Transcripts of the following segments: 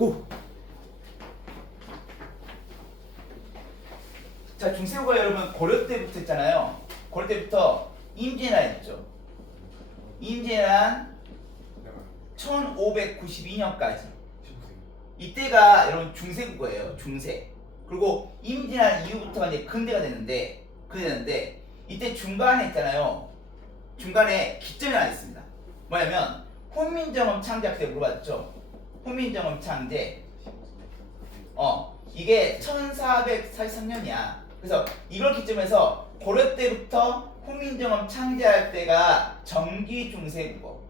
고! 자, 중세국어 여러분 고려 때부터 했잖아요. 고려 때부터 임진왜란 했죠. 임진왜란 1592년까지. 이때가 여러분 중세국어예요. 중세. 그리고 임진왜란 이후부터가 이제 근대가 되는데 이때 중간에 있잖아요. 중간에 기점이 하나 있습니다. 뭐냐면 훈민정음 창제 때 물어봤죠. 훈민정음 창제. 이게 1443년이야. 그래서 이걸 기점해서 고려 때부터 훈민정음 창제할 때가 정기 중세국어.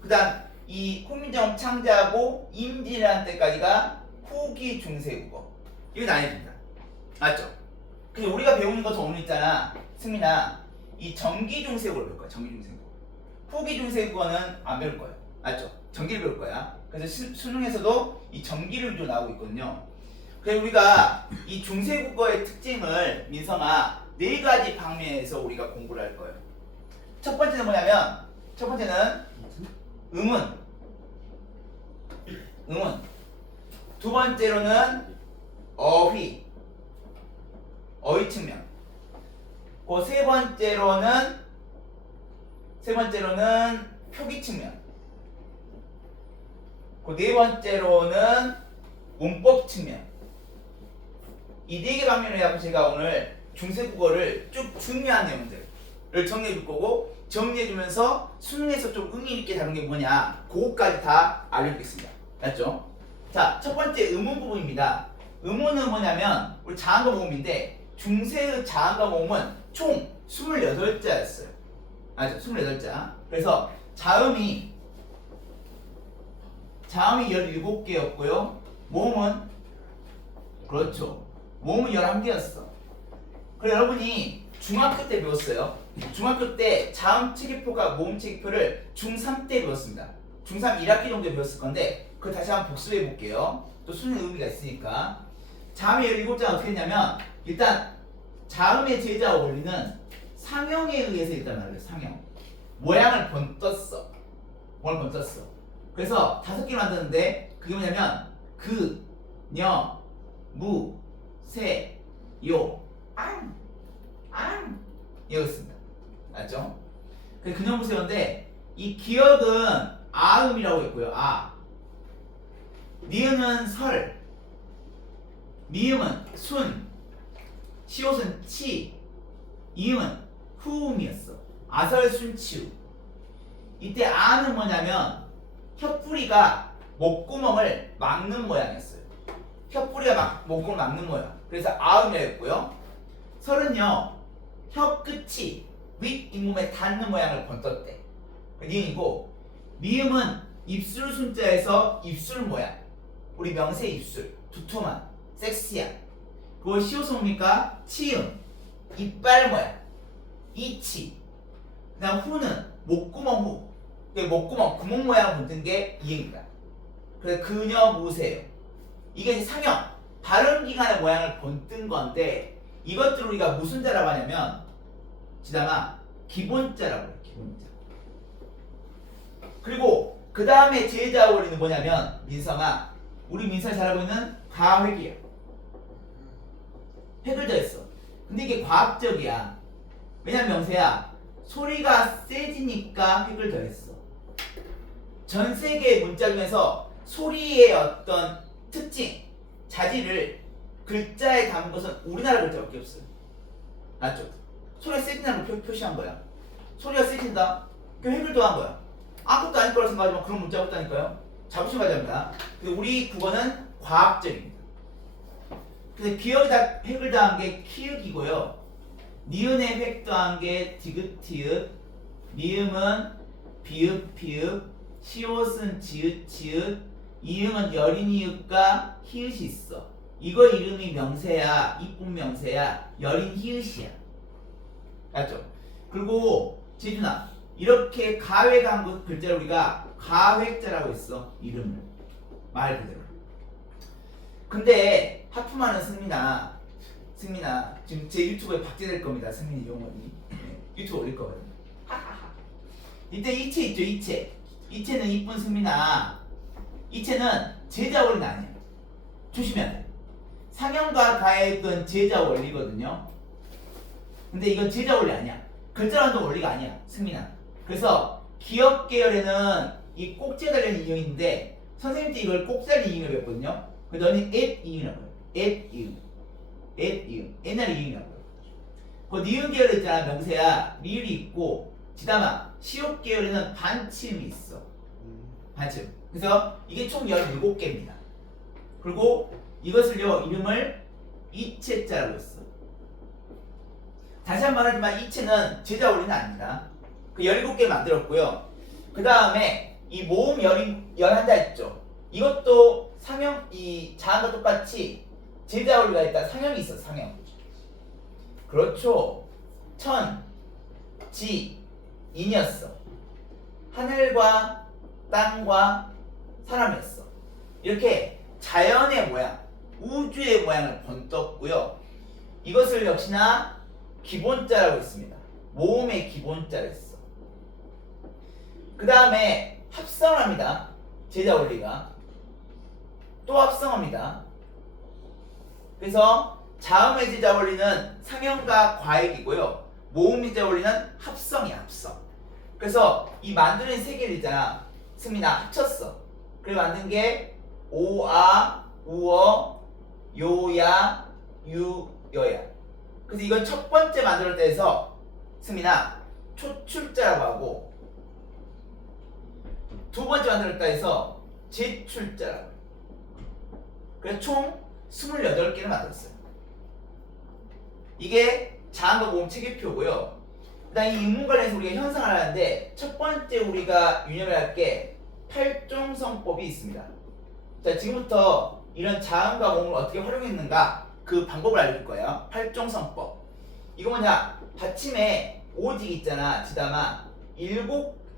그다음 이 훈민정음 창제하고 임진왜란 때까지가 후기 중세국어. 이거 나뉘어집니다. 맞죠? 근데 우리가 배우는 거 오늘 있잖아. 승민아, 이 정기 중세국어를 배울 거야. 정기 중세국어. 후기 중세국어는 안 배울 거야. 맞죠? 정기를 배울 거야. 그래서 수능에서도 이 정기를 위주로 나오고 있거든요. 그래서 우리가 이 중세국어의 특징을 민성아 4가지 방면에서 우리가 공부를 할 거예요. 첫 번째는 뭐냐면 음운. 두 번째로는 어휘 측면. 그 세 번째로는 표기 측면. 그 네 번째로는 문법 측면. 이 4개 방면을 해서 제가 오늘 중세국어를 쭉 중요한 내용들을 정리해 줄 거고, 정리해 주면서 수능에서 좀 의미 있게 다룬 게 뭐냐, 그거까지 다 알려드리겠습니다. 맞죠? 자, 첫 번째 음운 부분입니다. 음운은 뭐냐면 우리 자음과 모음인데, 중세의 자음과 모음은 총 28자였어요. 맞죠? 28자. 그래서 자음이 17개였고요. 모음은 그렇죠. 모음은 11개였어. 그래 여러분이 중학교 때 배웠어요. 중학교 때 자음 체계표가 모음 체계표를 중3 때 배웠습니다. 중3 1학기 정도에 배웠을 건데 그거 다시 한번 복습해 볼게요. 또 수능 의미가 있으니까. 자음의 17자는 어떻게 했냐면, 일단 자음의 제자 원리는 상형에 의해서 일단 말해요. 상형. 모양을 번떴어. 모양을 번떴어. 그래서 5개 만드는데 그게 뭐냐면 그, 녀, 무, 세, 요, 앙 이거였습니다. 맞죠? 근형무세요인데 이 기억은 아음이라고 했고요. 아. 니은은 설, 미음은 순, 시옷은 치, 이음은 후음이었어. 아설순치우. 이때 아는 뭐냐면 혀뿌리가 목구멍을 막는 모양이었어요. 혀뿌리가 목구멍을 막는 모양. 그래서 아음이었고요. 설은요, 혀 끝이 윗 잇몸에 닿는 모양을 번떴대. 니은이고, 미음은 입술 순자에서 입술 모양. 우리 명세 입술, 두툼한, 섹시한. 그걸 시옷은 뭡니까? 치음, 이빨 모양, 이치. 그 다음 후는 목구멍 후. 목구멍, 구멍 모양을 번뜬 게 이행입니다. 그래서 그녀 무세요. 이게 이제 상형, 발음기관의 모양을 번뜬 건데, 이것들을 우리가 무슨 자라고 하냐면, 지담아, 기본자라고 해요. 기본자. 그리고 그 다음에 제자 원리는 뭐냐면, 민성아, 우리 민성이 잘하고 있는 가획이에요. 획을 더했어. 근데 이게 과학적이야. 왜냐면 명세야, 소리가 세지니까 획을 더했어. 전 세계의 문자 중에서 소리의 어떤 특징, 자질을 글자에 담은 것은 우리나라 글자밖에 없어요. 맞죠? 소리가 세진다는 걸 표시한 거야. 소리가 세진다? 그 획을 더한 거야. 아무것도 아닐 거라고 생각하지만 그런 문자가 없다니까요. 자부심 가져갑니다. 우리 국어는 과학적입니다. 근데 기억에다 획을 더한 게 키읔이고요. 니은에 획 더한 게 디귿, 미음은 비읍, 시옷은 지읒, 이응은 여린 이읒과 히읗이 있어. 이거 이름이 명세야. 이쁜 명세야. 여린 히읗이야. 맞죠? 그리고 재준아, 이렇게 가획한 그 글자를 우리가 가획자라고 했어. 이름을. 말 그대로. 근데 하품하는 승민아, 지금 제 유튜브에 박제될 겁니다. 승민이 용어니. 유튜브 올릴 거거든요. 이때 이체 있죠, 이체. 이체는 이쁜 승민아. 이체는 제자 원리는 아니야. 조심해야 돼. 상형과 가액은 제자 원리거든요. 근데 이건 제자 원리 아니야. 글자란도 원리가 아니야, 승민아. 그래서 기억 계열에는 이 꼭지에 달린 이응인데 선생님도 이걸 꼭지달린 이응을 배웠거든요. 근데 너는 앱 이응이라고 해요. 앱 이응. 앱 이응. 옛날 이응이라고 해요. 그 니은 계열에 있잖아, 명세야. 리을이 있고 지담아, 시옷 계열에는 반침이 있어. 반침. 그래서 이게 총 17개입니다. 그리고 이것을요, 이름을 이체자라고 했어. 다시 한 번 말하지만 이체는 제자 원리는 아닙니다. 그 17개 만들었고요. 그 다음에 이 모음 11자 있죠. 이것도 상형, 이 자음과 똑같이 제자 원리가 있다. 상형이 있어, 상형. 그렇죠. 천, 지, 인이었어. 하늘과 땅과 사람이었어. 이렇게 자연의 모양, 우주의 모양을 번떴고요. 이것을 역시나 기본자라고 했습니다. 모음의 기본자를 했어. 그 다음에 합성합니다. 제자 원리가 또 합성합니다. 그래서 자음의 제자 원리는 상형과 과액이고요. 모음의 제자 원리는 합성이야, 합성. 그래서 이 만드는 세 개를 있잖아. 승민아, 합쳤어. 그래 만든 게 오아, 우어, 요야, 유여야. 그래서 이건 첫 번째 만들 때에서 승민아 초출자라고 하고, 두 번째 만들 때에서 제출자라고 해요. 그래서 총 28개를 만들었어요. 이게 자음과 모음 체계표고요. 일단 이 인문 관련해서 우리가 현상을 하는데 첫 번째 우리가 유념을 할 게 팔종성법이 있습니다. 자, 지금부터 이런 자음과 모음을 어떻게 활용했는가 그 방법을 알려줄 거예요. 팔종성법. 이거 뭐냐? 받침에 오직 있잖아, 지담아.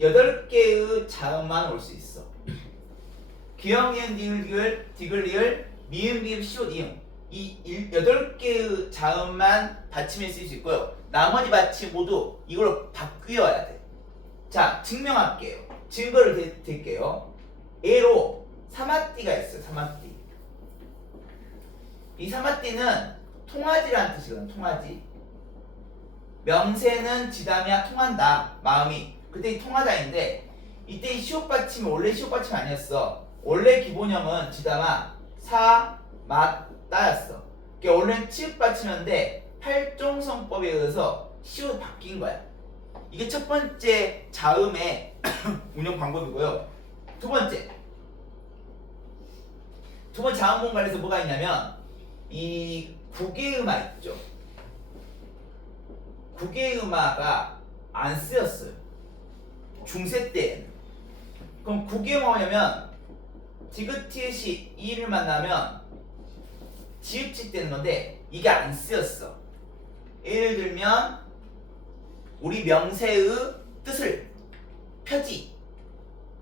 8개의 자음만 올 수 있어. 기역, 니은, 디귿, 리을, 미음, 비읍, 시옷, 이응. 이 8개의 자음만 받침에 쓸 수 있고요. 나머지 받침 모두 이걸로 바뀌어야 돼. 자, 증명할게요. 증거를 드릴게요. 예로 사마띠가 있어요. 사마띠. 이 사마띠는 통하지라는 뜻이거든. 통하지. 명세는 지담이야 통한다. 마음이. 그때 이 통하다인데 이때 이 시옷 받침이 원래 시옷 받침이 아니었어. 원래 기본형은 지담아 사, 마, 따였어. 그러니까 원래는 치읓 받침이었는데 팔종성법에 의해서 시옷 바뀐 거야. 이게 첫 번째 자음의 운영 방법이고요. 두 번째 자음 공간에서 뭐가 있냐면 이 국외음화 있죠. 국외음화가 안 쓰였어요. 중세 때에는. 그럼 국외음화 뭐냐면 디귿, 티읕이 이를 만나면 지읒지 되는 건데 이게 안 쓰였어. 예를 들면 우리 명세의 뜻을 펴지,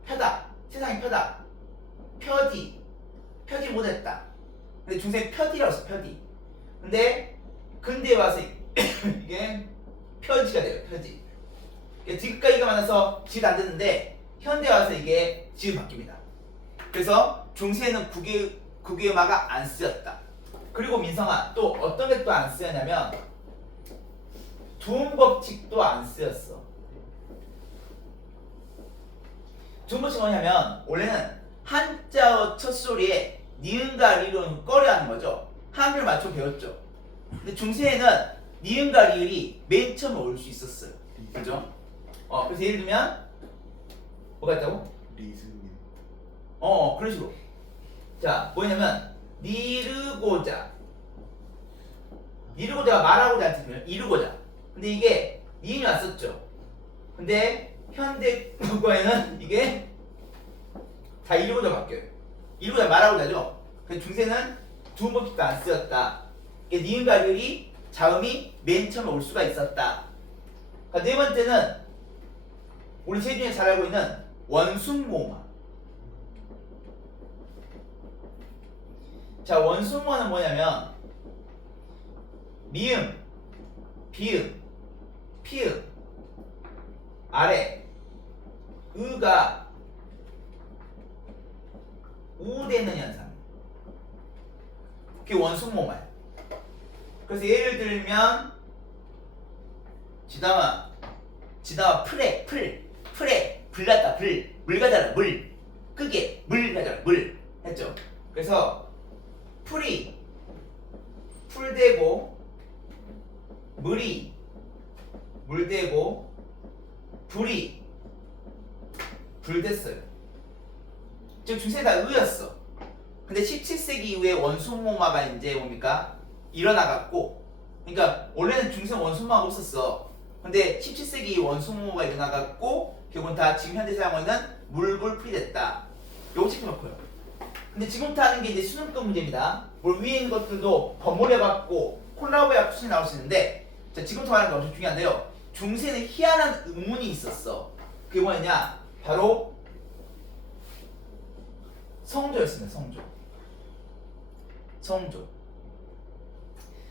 펴다, 세상이 펴다, 펴지 못했다. 근데 중세 펴디라고 써, 펴디. 근데 근대에 와서 이게 펴지가 돼요, 펴지. 디귿과 이가 만나서 지읒 안 듣는데 현대에 와서 이게 지읒 바뀝니다. 그래서 중세에는 국외음화가 안 쓰였다. 그리고 민성아, 또 어떤 게 또 안 쓰였냐면 두음법칙도 안 쓰였어. 두음법칙이 뭐냐면 원래는 한자어 첫 소리에 니은과 리을은 꺼려하는 거죠. 한글 맞춰 배웠죠. 근데 중세에는 니은과 리을이 맨 처음에 올 수 있었어요. 그죠? 그래서 예를 들면 뭐가 있다고? 리승민. 그런 식으로. 자, 뭐냐면 이르고자가 말하고자 하는 뜻이면 이르고자. 근데 이게 니은이 왔었죠. 근데 현대 국어에는 이게 다 이르고자 바뀌어요. 이르고자 말하고자죠. 그래서 중세는 두음법칙도 안 쓰였다. 니은과 리을이 자음이 맨 처음에 올 수가 있었다. 네 번째는 우리 세준이 잘 알고 있는 원순모음화. 자, 원순모음화는 뭐냐면 미음, 비음, 피음, 아래, 의가 우되는 현상. 그게 원순모마야. 그래서 예를 들면 지담아 풀에 불 갖다 물 가져라 물 끄게 물 가져라 물 했죠. 그래서 풀이 풀되고 물이 물되고 불이 불됐어요. 즉 중세 다 의였어. 근데 17세기 이후에 원순모마가 이제 뭡니까? 일어나갔고, 그러니까 원래는 중세 원순모마가 없었어. 근데 17세기 원순모마가 일어나갔고 결국은 다 지금 현대 사용하는 물불풀이 됐다. 요거 짚어놓고요. 근데 지금부터 하는 게 이제 수능급 문제입니다. 물 위에 있는 것들도 버무려갖고 콜라보해갖고 수능이 나올 수 있는데, 자, 지금부터 하는 게 엄청 중요한데요. 중세는 희한한 의문이 있었어. 그게 뭐였냐? 바로 성조였습니다.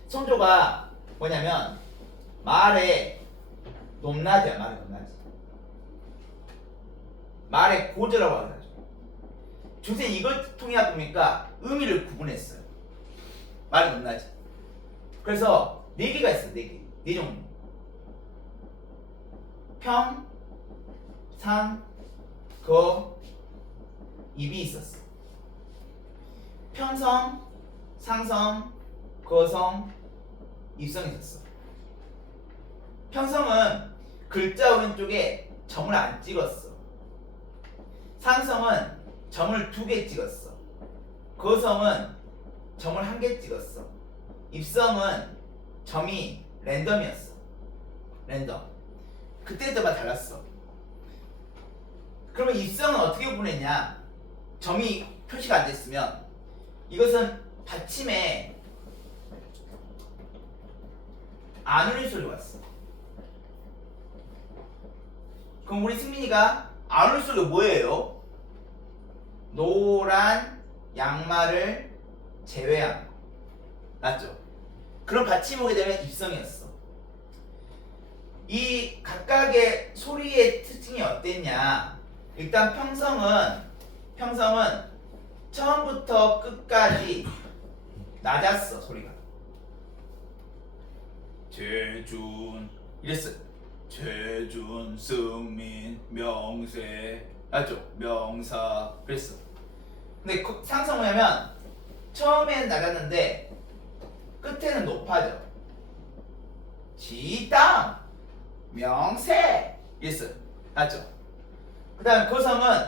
성조가 뭐냐면 말의 높낮이야. 말의 고저라고 하죠. 중세 이걸 통해 보니까 의미를 구분했어요. 말의 높낮이. 그래서 네 개가 있어요. 네 종류. 평, 상, 거, 입이 있었어. 평성, 상성, 거성, 입성이 있었어. 평성은 글자 오른쪽에 점을 안 찍었어. 상성은 점을 2개 찍었어. 거성은 점을 1개 찍었어. 입성은 점이 랜덤이었어. 랜덤. 그때마다 달랐어. 그러면 입성은 어떻게 구분했냐? 점이 표시가 안 됐으면 이것은 받침에 안 울릴 소리가 왔어. 그럼 우리 승민이가 안 울릴 소리가 뭐예요? 노란 양말을 제외한 거. 맞죠? 그럼 받침이 오게 되면 입성이었어. 이 각각의 소리의 특징이 어땠냐? 일단 평성은 처음부터 끝까지 낮았어. 소리가 재준 이랬어. 재준, 승민, 명세, 맞죠? 명사 그랬어. 근데 상성 뭐냐면 처음에는 낮았는데 끝에는 높아져. 지당, 명세 이랬어. 맞죠? 그 다음 거성은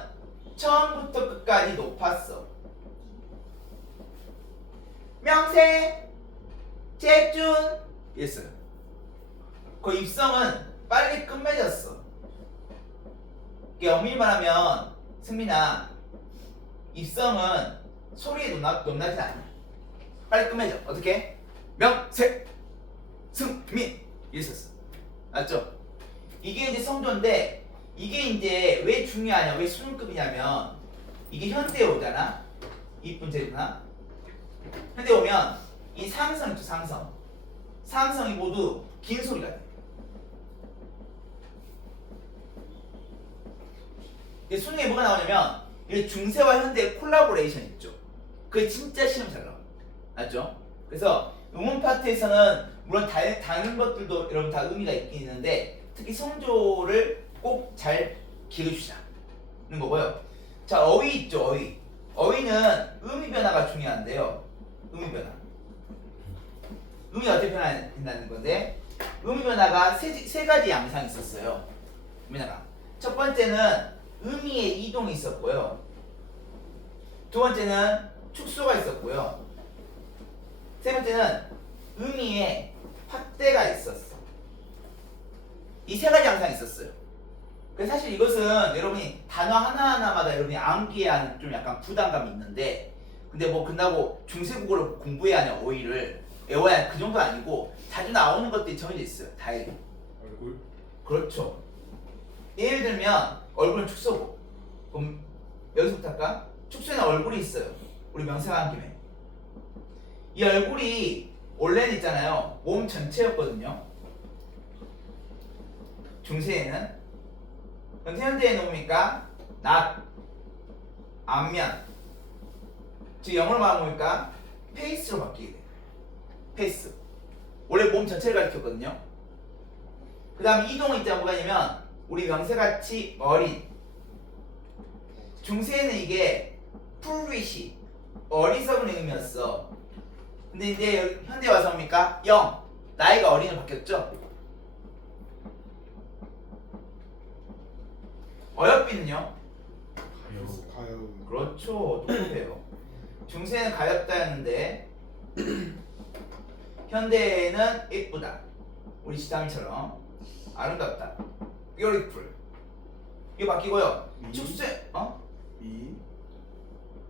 처음부터 끝까지 높았어. 명세, 재준 이랬어요. 그 입성은 빨리 끝맺었어. 이게 엄밀히 말하면 승민아, 입성은 소리에 높낮이는 아니야. 빨리 끝맺어. 어떻게? 명세, 승민 이랬었어. 맞죠? 이게 이제 성조인데, 이게 이제 왜 중요하냐, 왜 수능급이냐면 이게 현대에 오잖아. 이쁜 재구나. 현대에 오면 이 상성 있죠. 상성이 모두 긴 소리가 돼. 수능에 뭐가 나오냐면 이 중세와 현대의 콜라보레이션 있죠. 그게 진짜 시험 잘 나와. 맞죠? 그래서 음원 파트에서는 물론 다른 것들도 여러분 다 의미가 있긴 있는데 특히 성조를 꼭 잘 기억해 주자는 거고요. 자, 어휘 있죠. 어휘는 의미 변화가 중요한데요. 의미 변화. 의미가 어떻게 변화된다는 건데, 의미 변화가 세 가지 양상이 있었어요. 의미 변화가. 첫 번째는 의미의 이동이 있었고요. 두 번째는 축소가 있었고요. 세 번째는 의미의 확대가 있었어. 이 세 가지 양상이 있었어요. 그래서 사실 이것은 여러분이 단어 하나하나마다 여러분이 암기해야 하는 좀 약간 부담감이 있는데, 근데 뭐 끝나고 중세국어를 공부해야 하냐, 어휘를 외워야 하냐, 그 정도 아니고 자주 나오는 것들이 정해져 있어요. 다행히. 얼굴? 그렇죠. 예를 들면 얼굴은 축소고, 그럼 여기서부터 할까? 축소에는 얼굴이 있어요. 우리 명사가 한 김에 이 얼굴이 원래는 있잖아요. 몸 전체였거든요. 중세에는. 그럼 현대에는 뭡니까? 앞면. 즉 영어로 말하면 뭡니까? 페이스로 바뀌게 돼. 페이스. 원래 몸 전체를 가리켰거든요. 그 다음 이동은 있자 뭐가 있냐면 우리 명사같이 어린. 중세에는 이게 foolish, 어리석은 의미였어. 근데 이제 여기 현대 와서 뭡니까? young, 나이가 어린으로 바뀌었죠. 어여삐는요? 가요. 그렇죠. 똑똑해요. 중세는 가엽다였는데 현대에는 예쁘다. 우리 지담이처럼 아름답다. beautiful. 이거 바뀌고요. 축세 미.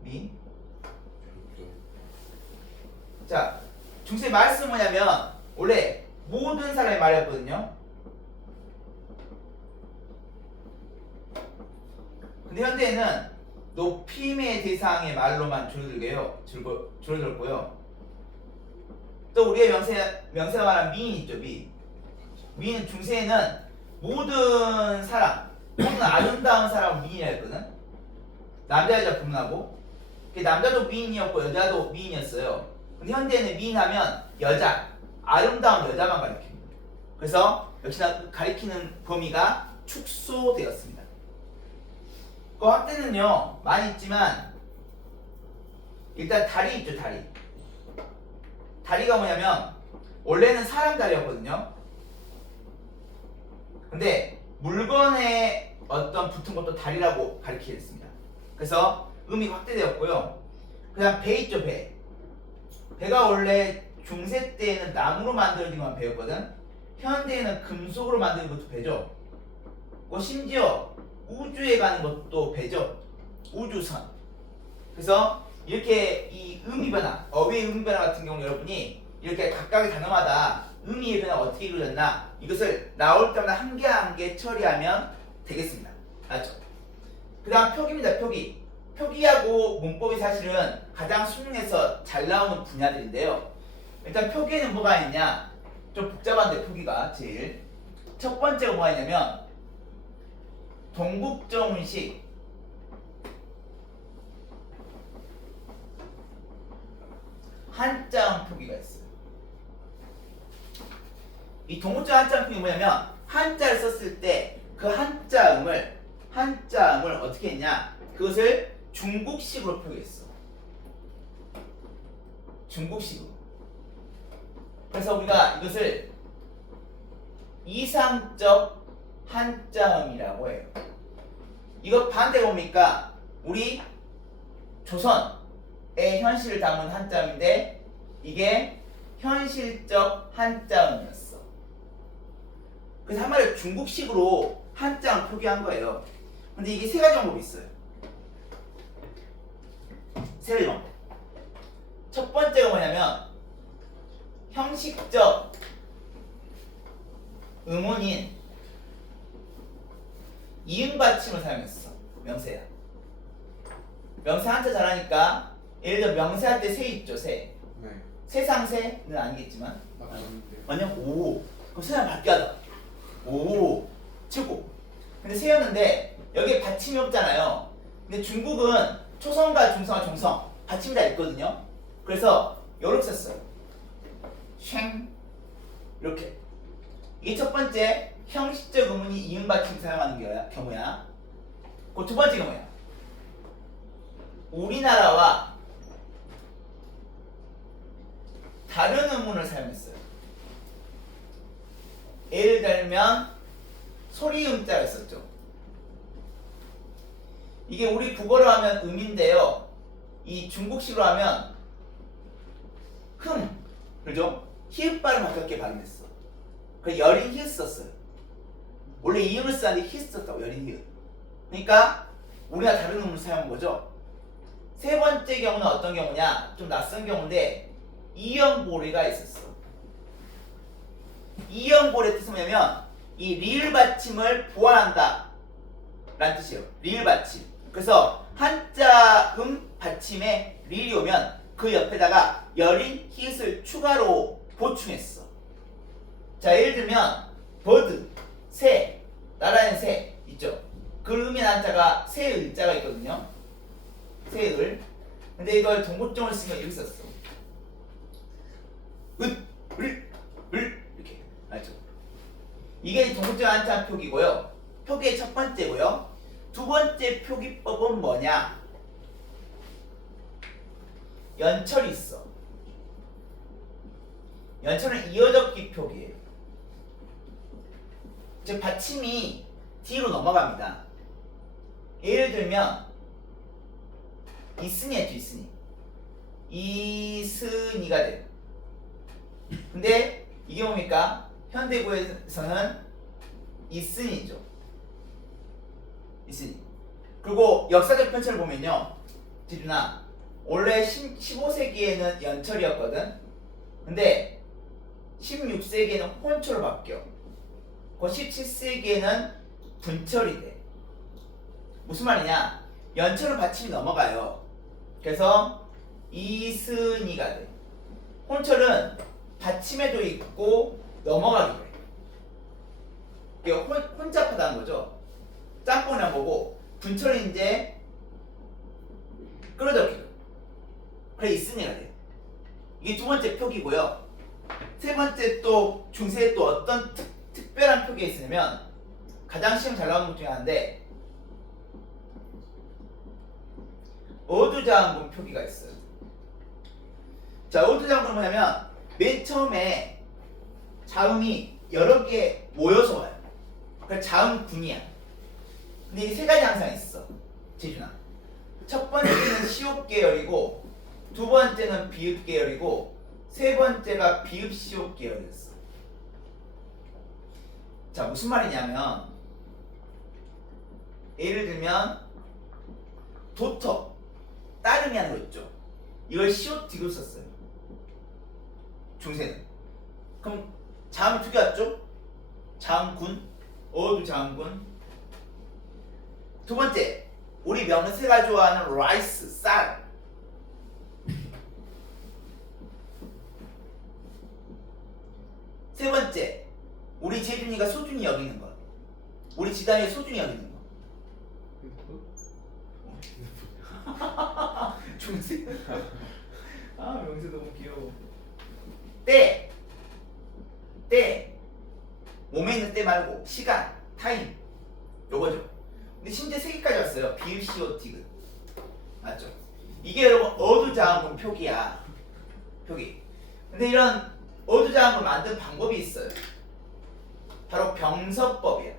미. 자, 중세 말씀 뭐냐면 원래 모든 사람의 말이었거든요. 근데 현대에는 높임의 대상의 말로만 줄어들고요. 또 우리의 명세가 말한 미인 있죠, 미. 미인 중세에는 모든 사람, 모든 아름다운 사람을 미인이라 했거든. 남자 여자 구분하고. 남자도 미인이었고 여자도 미인이었어요. 근데 현대에는 미인하면 여자, 아름다운 여자만 가리킵니다. 그래서 역시나 가리키는 범위가 축소되었습니다. 그 확대는요 많이 있지만 일단 다리 있죠, 다리. 다리가 뭐냐면 원래는 사람 다리였거든요. 근데 물건에 어떤 붙은 것도 다리라고 가리키게 됐습니다. 그래서 의미가 확대되었고요. 그 다음 배 있죠, 배. 배가 원래 중세 때에는 나무로 만들어진 건 배였거든. 현대에는 금속으로 만드는 것도 배죠. 심지어 우주에 가는 것도 배죠. 우주선. 그래서 이렇게 이 의미 변화, 어휘의 의미 변화 같은 경우 여러분이 이렇게 각각의 단어마다 의미의 변화가 어떻게 이루어졌나 이것을 나올 때마다 한 개 한 개 처리하면 되겠습니다. 알죠? 그 다음 표기입니다. 표기. 표기하고 문법이 사실은 가장 수능에서 잘 나오는 분야들인데요. 일단 표기에는 뭐가 있냐? 좀 복잡한데 표기가 제일. 첫 번째가 뭐가 있냐면 동국정운식 한자음 표기가 있어요. 이 동국정 한자음 표기 뭐냐면 한자를 썼을 때 그 한자음을 어떻게 했냐? 그것을 중국식으로 표기했어. 중국식으로. 그래서 우리가 이것을 이상적 한자음이라고 해요. 이거 반대 뭡니까? 우리 조선의 현실을 담은 한자음인데 이게 현실적 한자음이었어. 그래서 한마디로 중국식으로 한자음 표기한 거예요. 근데 이게 세 가지 방법이 있어요. 세 가지 방법. 첫 번째가 뭐냐면 형식적 음운인 이응 받침을 사용했어. 명세야. 명세 한자 잘하니까 예를 들어 명세할 때 세 있죠, 세. 네. 세상세는 아니겠지만 맞는데. 아니요, 오. 그럼 세상 밝게 하자. 오, 최고. 근데 세였는데 여기에 받침이 없잖아요. 근데 중국은 초성과 중성과 종성 받침이 다 있거든요. 그래서 요렇게 썼어요. 쉥 이렇게. 이게 첫 번째 형식적 의문이 이응 받침 사용하는 경우야. 그 두 번째 경우야. 우리나라와 다른 의문을 사용했어요. 예를 들면 소리음자가 있었죠. 이게 우리 국어로 하면 음인데요. 이 중국식으로 하면 그죠? 히읗 발음 어떻게 발음했어? 그 여린 히읗 썼어요. 원래 이음을 쓰는데 히읗 썼다고, 여린 히읗. 그러니까 우리가 다른 음을 사용한 거죠. 세 번째 경우는 어떤 경우냐? 좀 낯선 경우인데 이연보리가 있었어. 이연보리의 뜻은 뭐냐면 이 리을 받침을 보완한다 라는 뜻이에요. 리을 받침. 그래서 한자 받침에 리을이 오면 그 옆에다가 여린 히읗을 추가로 보충했어. 자, 예를 들면 버드, 새, 나라는 새 있죠. 그 음인 한자가 새의자가 있거든요. 새의. 근데 이걸 동국정을 쓰면 이렇게 썼어. 이렇게 알죠? 이게 동물적 한자 표기고요. 표기의 첫 번째고요. 두 번째 표기법은 뭐냐? 연철이 있어. 연철은 이어적기 표기예요. 즉 받침이 뒤로 넘어갑니다. 예를 들면 이순이 했죠. 이순이가 돼요. 근데 이게 뭡니까? 현대구에서는 이순이죠. 이순이. 그리고 역사적 편차를 보면요. 지준아, 원래 15세기에는 연철이었거든. 근데 16세기에는 혼철로 바뀌어. 그 17세기에는 분철이 돼. 무슨 말이냐? 연철은 받침이 넘어가요. 그래서 이순이가 돼. 혼철은 받침에도 있고 넘어가기도 해. 이게 혼잡하다는 거죠. 짬뽕이란 거고, 분철이 이제 끌어들기도. 그래 이순이가 돼. 이게 두 번째 표기고요. 세 번째 또 중세에 또 어떤 특별한 표기가 있으냐면 가장 시험 잘 나오는 것 중에 하나인데 어두자음분 표기가 있어요. 자, 어두자음분은 뭐냐면 맨 처음에 자음이 여러 개 모여서 와요. 그래서 자음군이야. 근데 이게 세 가지 항상 있어. 재준아. 첫 번째는 시옷 계열이고 두 번째는 비읍 계열이고 세 번째가 비읍 시옷 계열이었어. 자, 무슨 말이냐면 예를 들면 도터 따름이 하는 거 있죠. 이걸 시옷 디귿 썼어요. 중세는. 그럼 자음이 두 개 왔죠? 자음군, 어두 자음군. 두 번째, 우리 명세가 좋아하는 라이스, 쌀. 세 번째, 우리 재준이가 소중히 여기는 것. 우리 지단이 소중히 여기는 것. 중세. 아, 명세 너무 귀여워. 때. 몸에 있는 때 말고 시간, 타임. 요거죠. 근데 심지어 세 개까지 왔어요. 비읍, 시옷, 디귿. 맞죠? 이게 여러분 어두자음분 표기야. 표기. 근데 이런 어두자음을 만든 방법이 있어요. 바로 병서법이야.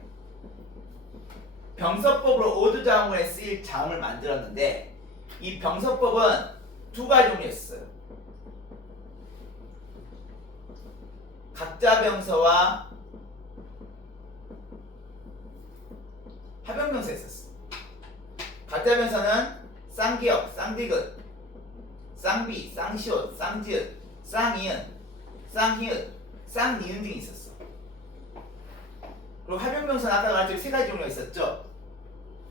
병서법으로 어두자음에 쓰일 자음을 만들었는데 이 병서법은 두 가지 종류였어요. 각자병서와 합병병서 했었어. 각자병서는 쌍기역, 쌍디귿, 쌍비, 쌍시옷, 쌍지읒, 쌍이은, 쌍희읒, 쌍니은 등이 있었어. 그리고 합병병서는 아까 말했듯이 세 가지 종류가 있었죠.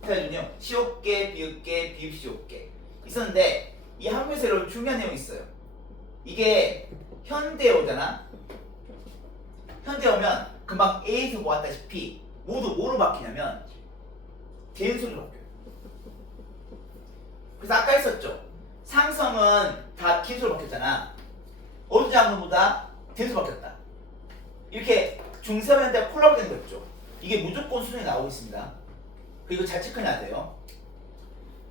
세 가지 종류. 시옷계, 비읍계, 비읍시옷계 있었는데 이 합병병서에 여러분 중요한 내용이 있어요. 이게 현대에 오잖아. 현대에 오면 금방 A에서 보았다시피 모두 뭐로 바뀌냐면 대인소리로 바뀌어요. 그래서 아까 했었죠. 상성은 다 긴소로 바뀌었잖아. 어두자음보다 대인소로 바뀌었다. 이렇게 중세현대 콜라보된 거 있죠. 이게 무조건 수능에 나오고 있습니다. 그리고 잘 체크해야 돼요.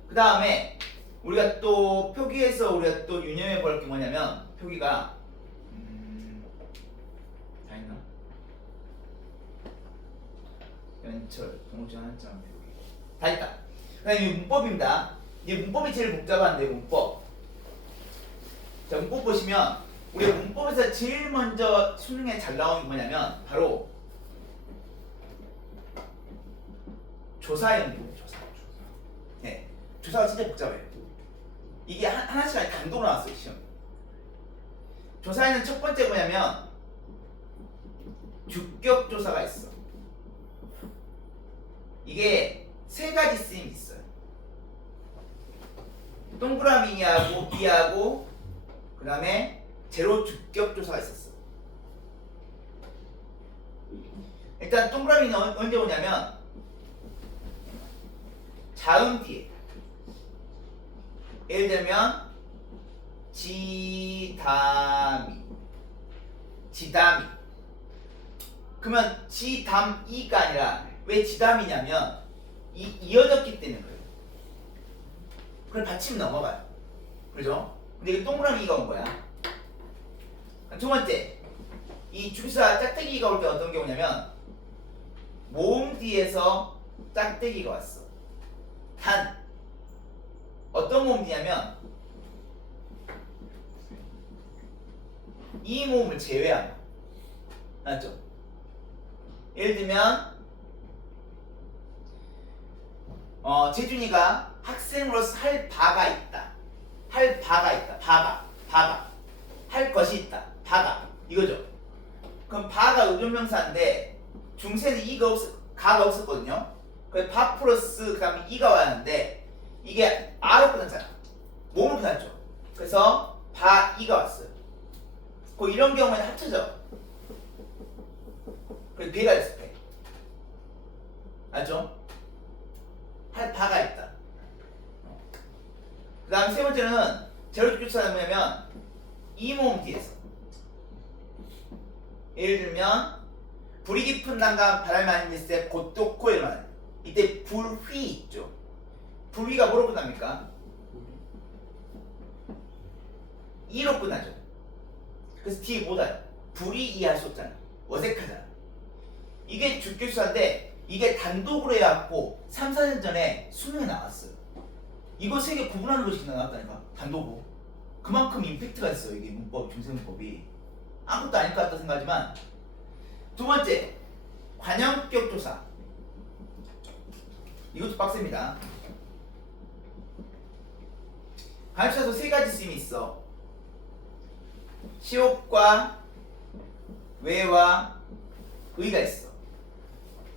그 다음에 우리가 또 표기에서 우리가 또 유념해 볼 게 뭐냐면 표기가 다 있나? 연철, 동물적 한자 표기 다 있다. 그다음에 이 문법입니다. 이 문법이 제일 복잡한데 문법. 자, 문법 보시면 우리가 문법에서 제일 먼저 수능에 잘 나오는 게 뭐냐면 바로 조사형입니다. 조사. 네, 조사가 진짜 복잡해요. 이게 하나씩 강도로 나왔어요 시험. 조사에는 첫 번째 뭐냐면 주격 조사가 있어. 이게 세 가지 쓰임이 있어요. 동그라미 이하고 그 다음에 제로 주격 조사가 있었어. 일단 동그라미는 언제 오냐면 자음 뒤에. 예를 들면 지다미 지담이. 그러면 지담이가 아니라 왜 지담이냐면 이어졌기 때문에 그래요. 그걸 받침 넘어가요. 그죠? 근데 이거 동그라미 이가 온 거야. 두 번째, 이 주사 짝대기가 올 때 어떤 경우냐면 모음 뒤에서 짝대기가 왔어. 단 어떤 모음 뒤냐면 이 모음을 제외하면, 맞죠? 예를 들면 재준이가 학생으로서 할 바가 있다. 할 바가 있다. 바가. 할 것이 있다. 바가. 이거죠. 그럼 바가 의존명사인데 중세는 가가 없었거든요. 그래서 바 플러스 그 다음에 이가 와야 하는데 이게 아로 끝났잖아. 몸으로 끝났죠. 그래서 바, 이가 왔어요. 이런 경우에는 합쳐져. 그래서 배가 됐을 때. 알죠? 할 바가 있다. 그 다음 세 번째는 제로주사는 뭐냐면 이 모음 뒤에서. 예를 들면 불이 깊은 난간 바람이 많이 있을 때 곧도코 일어나요. 이때 불휘 있죠. 불휘가 뭐로 끝납니까? 이로 끝나죠. 그래서 뒤에 못 와요. 불이 이해할 수 없잖아. 어색하잖아. 이게 주격수사인데 이게 단독으로 해갖고 3, 4년 전에 수능에 나왔어요. 이거 세 개 구분하는 것이 나왔다니까. 단독으로. 그만큼 임팩트가 있어요. 이게 문법, 중세문법이. 아무것도 아닐 것 같다 생각하지만. 두 번째, 관형격 조사. 이것도 빡셉니다. 관형조사도 세 가지 쓰임이 있어. 시옷과 외와 의가 있어.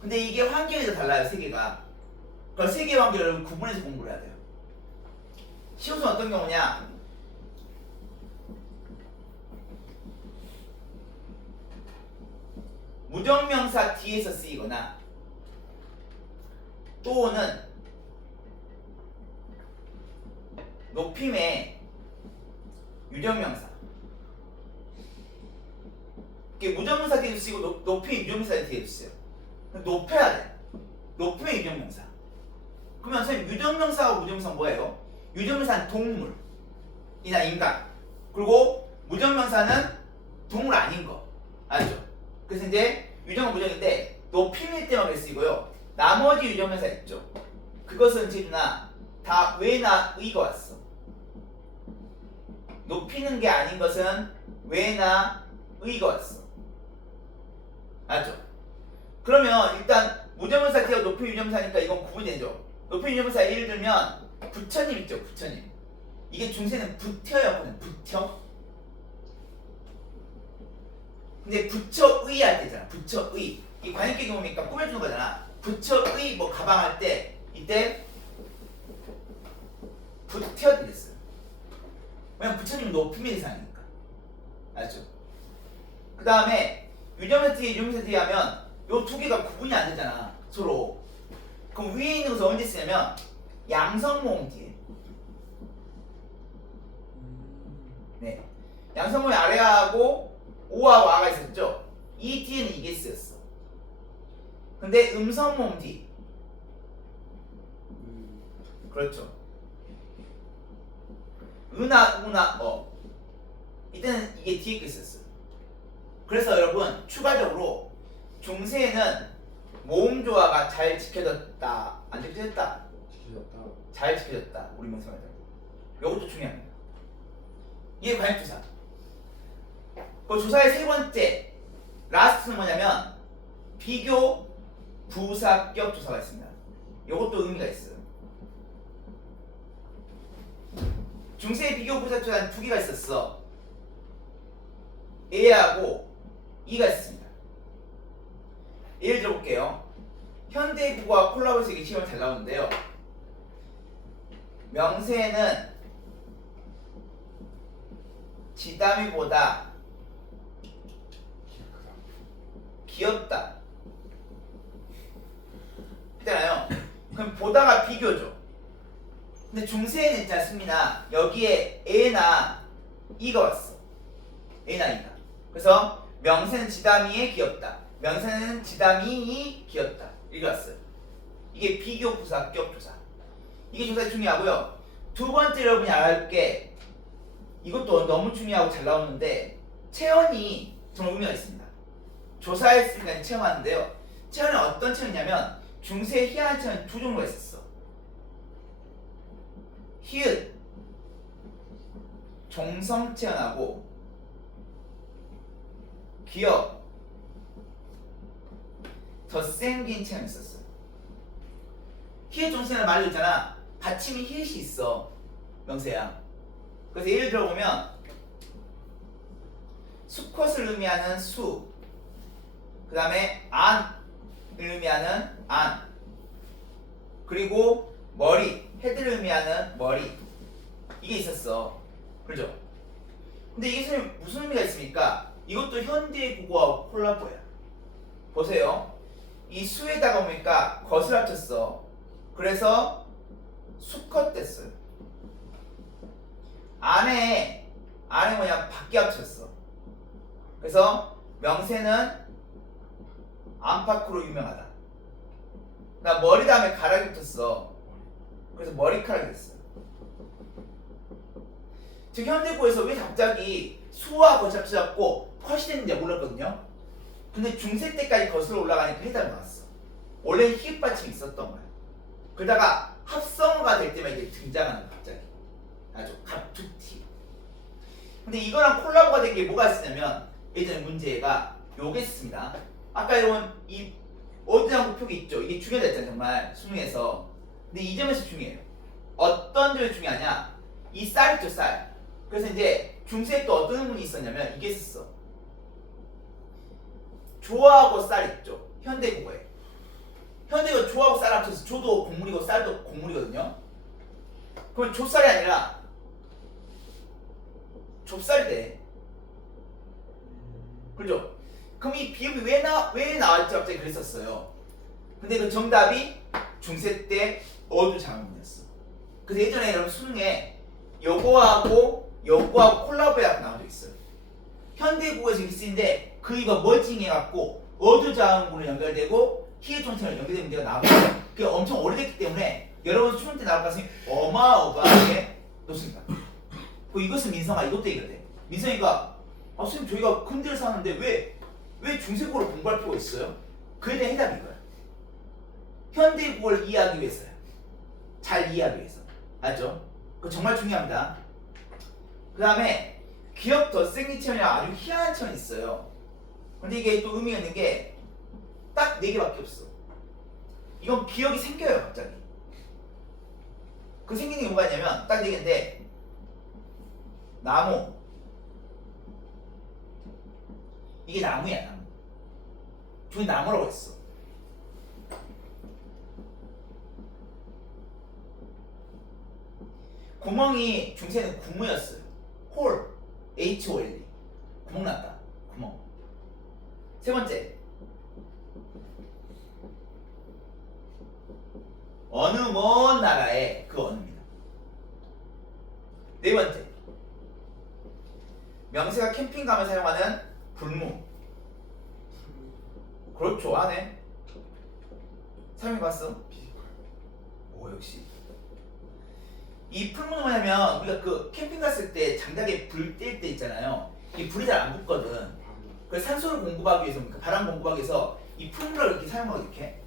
근데 이게 환경에서 달라요, 세 개가. 그럼 세 개의 환경을 구분해서 공부를 해야 돼요. 시옷은 어떤 경우냐? 무정명사 뒤에서 쓰이거나 또는 높임의 유정명사. 이게 무정명사 뒤에도 쓰이고 높임의 유정명사 뒤에도 쓰여요. 높여야 돼. 높임의 유정명사. 그러면 선생님 유정명사하고 무정명사는 뭐예요? 유정명사는 동물이나 인간. 그리고 무정명사는 동물 아닌 거. 알죠? 그래서 이제 유정은 무정인데 높임일 때만 쓰이고요. 나머지 유정명사 있죠. 그것은 재준아 다 외나 의가 왔어. 높이는 게 아닌 것은 외나 의가 왔어. 알죠? 그러면 일단 무정명사 뒤에 높임 유정명사니까 이건 구분이 되죠. 높임 유정명사 예를 들면 부처님 있죠. 부처님. 이게 중세는 부처였거든. 부처. 근데 부처의 할 때잖아. 부처의. 이 관용격 경우니까 꾸며주는 거잖아. 부처의 뭐 가방 할 때 이때 부처 이랬어요. 왜냐면 부처님은 높임의 대상이니까. 알죠? 그 다음에 유정명사 뒤에 유정명사 뒤에 하면 요 두 개가 구분이 안 되잖아. 서로. 그럼 위에 있는 것을 언제 쓰냐면 양성모음 뒤에. 네. 양성모음이 아래하고 오와 와가 있었죠. 이 뒤에는 이게 쓰였어. 근데 음성모음 뒤. 그렇죠. 으나 우나 어. 이때는 이게 뒤에 거 있었어. 그래서 여러분 추가적으로 중세에는 모음 조화가 잘 지켜졌다. 안 지켜졌다. 잘 지켜졌다. 우리 문서에서. 이것도 중요합니다. 이게 관역조사. 그 조사의 세 번째 라스트는 뭐냐면 비교 부사격 조사가 있습니다. 이것도 의미가 있어요. 중세의 비교 부사격 조사는 두 개가 있었어. A하고 E가 있습니다. 예를 들어볼게요. 현대국어와 콜라보해서 이게 시험을 잘 나오는데요. 명세는 지담이보다 귀엽다. 했잖아요. 그럼 보다가 비교죠. 근데 중세에는 있지 않습니다. 여기에 A나 E가 왔어. A나 E가. 그래서 명세는 지다미에 기었다. 명세는 지다미이 기었다. 이렇게 왔어요. 이게 비교역 부사, 합격 조사. 이게 조사 중요하고요. 두 번째 여러분이 알아야 할 게 이것도 너무 중요하고 잘 나오는데 체언이 정말 의미가 있습니다. 조사했으니까 체험하는데요. 체언은 어떤 체언이냐면 중세 희한한 체언 두 종류가 있었어. 히읗 종성 체언하고 기역 더 생긴 체험이 있었어. 히읗 종성이라는 말이 있잖아. 받침이 히읗이 있어. 명세야. 그래서 예를 들어보면 수컷을 의미하는 수, 그 다음에 안을 의미하는 안, 그리고 머리, 헤드를 의미하는 머리, 이게 있었어. 그죠? 근데 이게 선생님 무슨 의미가 있습니까? 이것도 현대 국어하고 콜라보야. 보세요. 이 수에다가 보니까 것을 합쳤어. 그래서 수컷 됐어요. 안에 뭐냐 밖에 합쳤어. 그래서 명세는 안팎으로 유명하다. 나 머리 다음에 가락이 붙었어. 그래서 머리카락이 됐어. 즉 현대고에서 왜 갑자기 수와 것이 합쳐졌고 컷이 됐는지 몰랐거든요. 근데 중세 때까지 거슬러 올라가니까 해답이 나왔어. 원래는 히읗 받침이 있었던 거야. 그러다가 합성어가 될 때만 이게 등장하는 거야, 갑자기. 아주 갑툭튀. 근데 이거랑 콜라보가 된 게 뭐가 있었냐면 예전에 문제가 요게 있습니다. 아까 이런 이 어디장 표기 있죠? 이게 중요하다 했잖아요, 정말 수능에서. 근데 이 점에서 중요해요. 어떤 점이 중요하냐? 이 쌀 있죠, 쌀. 그래서 이제 중세에 또 어떤 문이 있었냐면 이게 있었어. 조하고 쌀 있죠, 현대국어에. 현대가 조하고 쌀 합쳐서 조도 곡물이고 쌀도 곡물이거든요. 그럼 조쌀이 아니라 좁쌀이 돼. 그죠? 그럼 이 비읍이 왜 나왔지 갑자기 그랬었어요. 근데 그 정답이 중세 때 어두 장문이었어. 그래서 예전에 여러분 수능에 요거하고 콜라보해서 나온 적 있어요. 현대국어에서 이렇게 쓰는데 그 이거 머징해갖고 어두 장문으로 연결되고 히읗 종체로 연결되는 문제가 나왔고 그게 엄청 오래됐기 때문에 여러분 수능 때 나올 가능성이 어마어마하게 높습니다. 그 이것은 민성아 이것도 얘기가 돼. 민성이가 선생님 저희가 근대를 사는데 왜 중세국어를 공부할 필요가 있어요? 그에 대한 해답이 이거야. 현대국어를 이해하기 위해서요. 잘 이해하기 위해서. 알죠? 그거 정말 중요합니다. 그 다음에 기억 덧생기 체험이랑 아주 희한한 체험이 있어요. 근데 이게 또 의미가 있는 게 딱 4개밖에 없어. 이건 기억이 생겨요, 갑자기. 그 생기는 게 뭐가 있냐면 딱 4개인데 나무. 이게 나무야, 나무. 저기 나무라고 했어. 구멍이 중세는 구무였어요. 홀, HOL. 구멍 났다. 구멍. 세 번째. 어느 먼 나라의 그 어느입니다. 네 번째. 명세가 캠핑 가면 사용하는 불무. 그렇죠, 하네. 사용해봤어? 오, 역시. 이 풀무는 뭐냐면 우리가 그 캠핑 갔을 때 장작에 불 뗄 때 있잖아요. 이 불이 잘 안 붙거든. 그래서 산소를 공급하기 위해서 그 바람 공급하기 위해서 이 풀무를 이렇게 사용하고 이렇게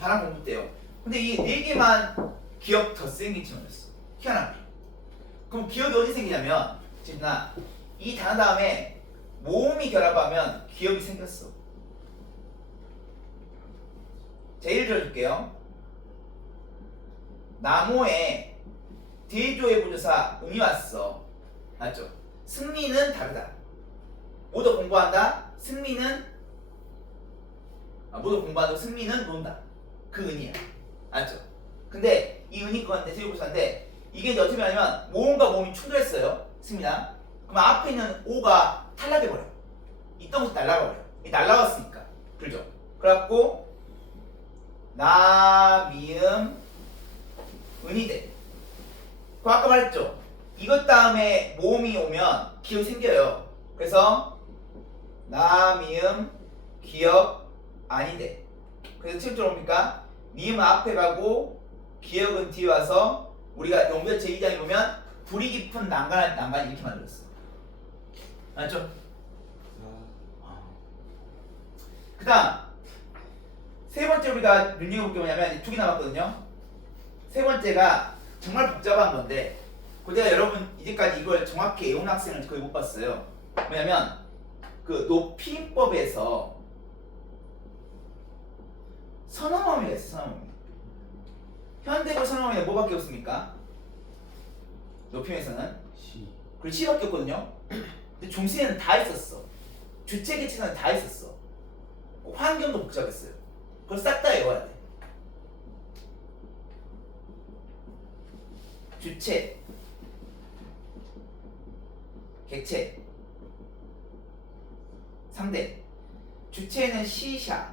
바람 공급돼요. 근데 이 4개만 기억 덧생긴 체험이었어. 희한하게. 그럼 기억이 어디 생기냐면 지금 이 단어 다음에 모음이 결합하면 기억이 생겼어. 자, 예를 들어줄게요. 나무에 대조의 부조사 음이 왔어. 맞죠? 승리는 다르다. 모두 공부한다. 승리는 모두 공부한다고 승리는 논다. 그 은이야. 맞죠? 근데 이 은이 그건데 대조의 부조사인데 이게 이제 어떻게 하냐면 모음과 모음이 충돌했어요. 승리나. 그럼 앞에 있는 오가 탈락해버려. 있던 곳이 날라가버려. 이 날라갔으니까. 그죠? 그래갖고 나, 미음, 은이 돼. 그 아까 말했죠? 이것 다음에 모음이 오면 기억이 생겨요. 그래서 나 미음 기억 아니대. 그래서 책적으로 뭡니까? 미음 앞에 가고 기억은 뒤에 와서 우리가 용변 제2장에 보면 불이 깊은 난간 이렇게 만들었어. 알죠? 그 다음 세 번째 우리가 눈여겨볼 게 뭐냐면 두 개 남았거든요. 세 번째가 정말 복잡한 건데 내가 여러분 이제까지 이걸 정확히 외운 학생을 거의 못 봤어요. 뭐냐면 그 높임법에서 선어음이가 있어. 선어음. 현대고 선어음이 뭐밖에 없습니까? 높임에서는 시. 그 시밖에 없거든요. 근데 중세에는 다 있었어. 주체 계층은 다 있었어. 환경도 복잡했어요. 그걸 싹 다 외워야 돼. 주체, 객체, 상대. 주체는 시샤,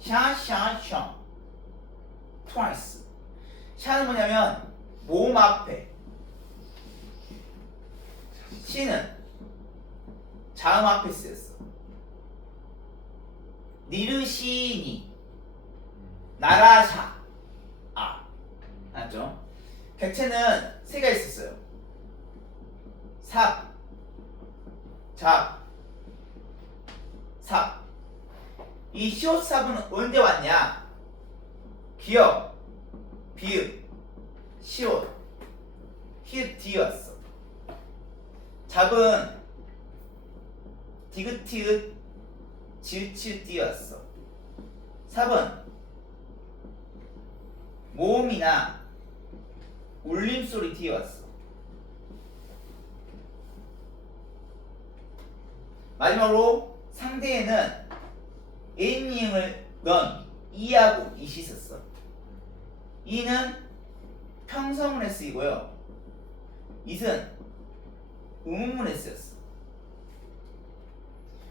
샤샤샤, twice. 샤는 뭐냐면 모음 앞에, 시는 자음 앞에 쓰였어. 니르시니, 나라샤, 알았죠? 객체는 세 가지 있었어요. 삽, 잡, 삽. 이 시옷삽은 언제 왔냐? 기억, 비읍, 시옷, 히읗 뒤에 왔어. 잡은 디귿티읕, 지읒치읒 뒤에 왔어. 삽은 모음이나 울림소리 뒤에 왔어. 마지막으로 상대에는 애니응을 넣은 이하고 이시 있었어. 이는 평서문에 쓰이고요. it은 의문문에 쓰였어.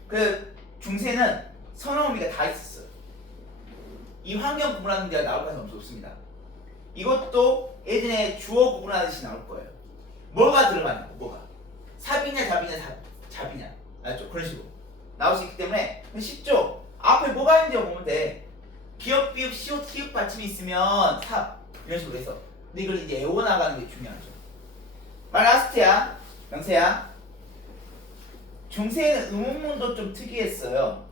그 중세는 선어음이가 다 있었어요. 이 환경 구분하는 데가 나올 가능성이 없습니다. 이것도 예전에 주어 구분하듯이 나올 거예요. 뭐가 들어가냐고, 뭐가. 삽이냐, 잡이냐. 알죠? 그런 식으로 나올 수 있기 때문에 쉽죠? 앞에 뭐가 있는지 보면 돼. 기억, 비읍, 시옷, 히읗 받침이 있으면 삽. 이런 식으로 해서. 근데 이걸 이제 외워나가는 게 중요하죠. 라스트야, 명세야. 중세에는 의문문도 좀 특이했어요.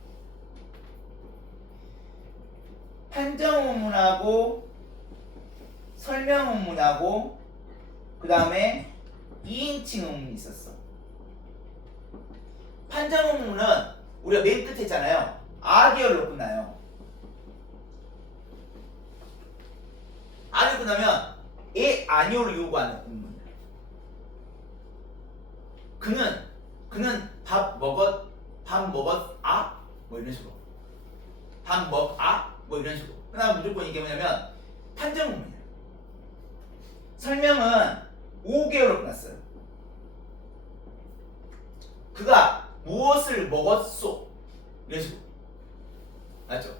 판정의문하고 설명의문하고 그 다음에 2인칭 의문이 있었어. 판정의문은 우리가 맨 끝에 있잖아요. 아계열로 끝나요. 아계열 끝나면 아니오를 요구하는 의문. 그는 밥 먹었 뭐 이런 식으로. 뭐 이런 식으로. 그다음 무조건 이게 뭐냐면 판정문이에요. 설명은 5개월로 끝났어요. 그가 무엇을 먹었소? 이런 식으로. 맞죠?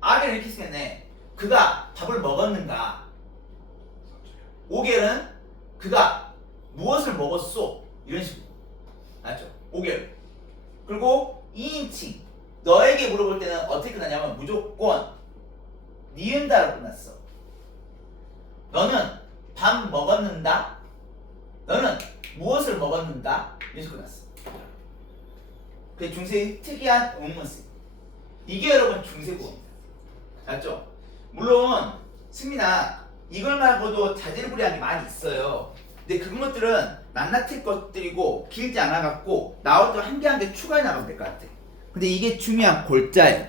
아기를 이렇게 쓰겠네. 그가 밥을 먹었는가? 5개월은 그가 무엇을 먹었소? 이런 식으로. 맞죠? 5개월. 그리고 2인칭. 너에게 물어볼 때는 어떻게 끝나냐면 무조건 니은다로 끝났어. 너는 밥 먹었는가? 너는 무엇을 먹었는가? 이런 식으로 끝났어. 그게 중세의 특이한 의문문. 이게 여러분 중세국어입니다. 알죠? 물론 승민아 이걸 말고도 자질구레한 게 많이 있어요. 근데 그런 것들은 낱낱일 것들이고 길지 않아갖고 나올 때 한 개 한 개 추가해 나가면 될 것 같아. 근데 이게 중요한 골자예요.